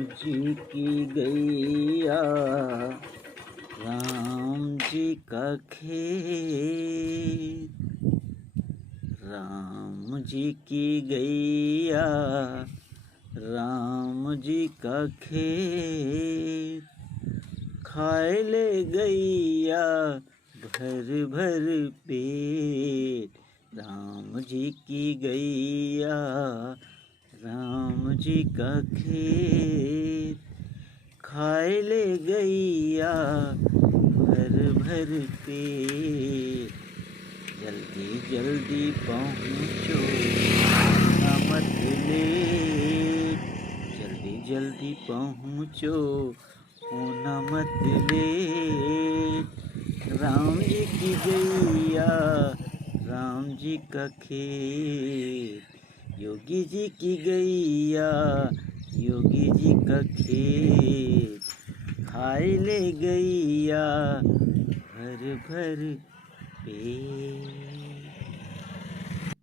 जी की गैया, राम जी का खेत। राम जी की गैया, राम जी का खेत। खाए ले गैया भर भर पेट। राम जी की गैया, राम जी का खेत। खाए ले गैया भर भर पेट। जल्दी जल्दी पहुँचो ना मत लेट। जल्दी जल्दी पहुँचो होना मत लेट। राम जी की गैया, राम जी का खेत। योगी जी की गैया, योगी जी का खेत। खाए ले गैया भर भर पेट।